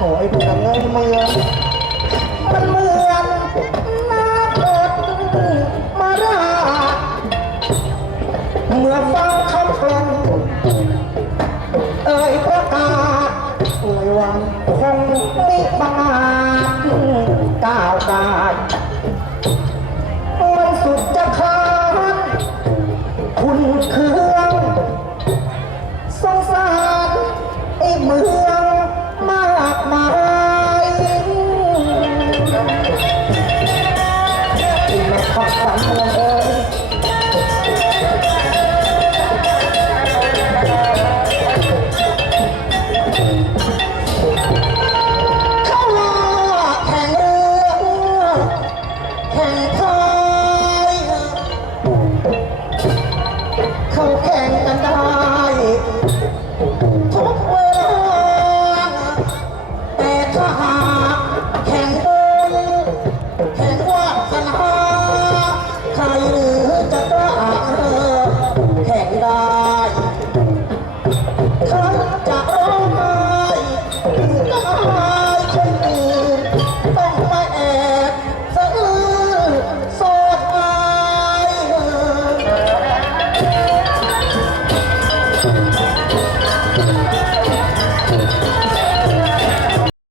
โอ้ยเป็นยังไงทำไมอะมันเหมือนน้ำกดมาราเมื่อฟังคำเพลงเอ่ยประกาศเลยวันคงไม่บาดก้าวกายมันสุดจะขาดคุณเครื่องสงสารไอ้เมืองา แห่งองค์แห่งวาสนาใครรือจะกล้าเออแข่งได้ทั้จะร้องไห้ถึงน้ำตนอื่นต้องมาแอบสะอื้นสอดอาย